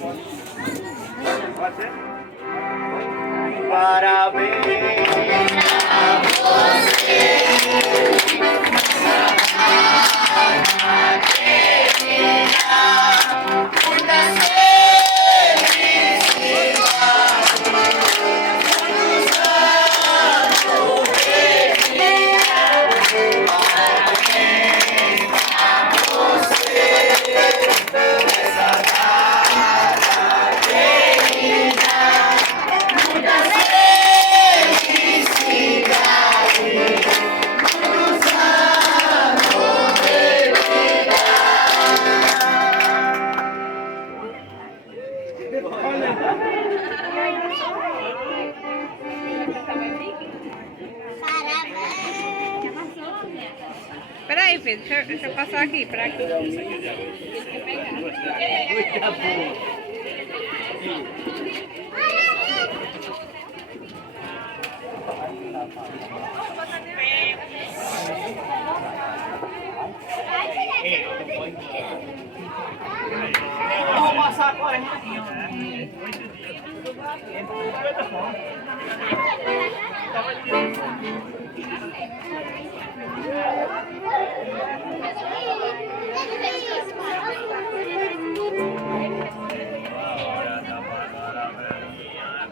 Pode ser? Parabéns a você. Peraí, filho, deixa eu passar aqui, para aqui. Vamos passar agora, hein?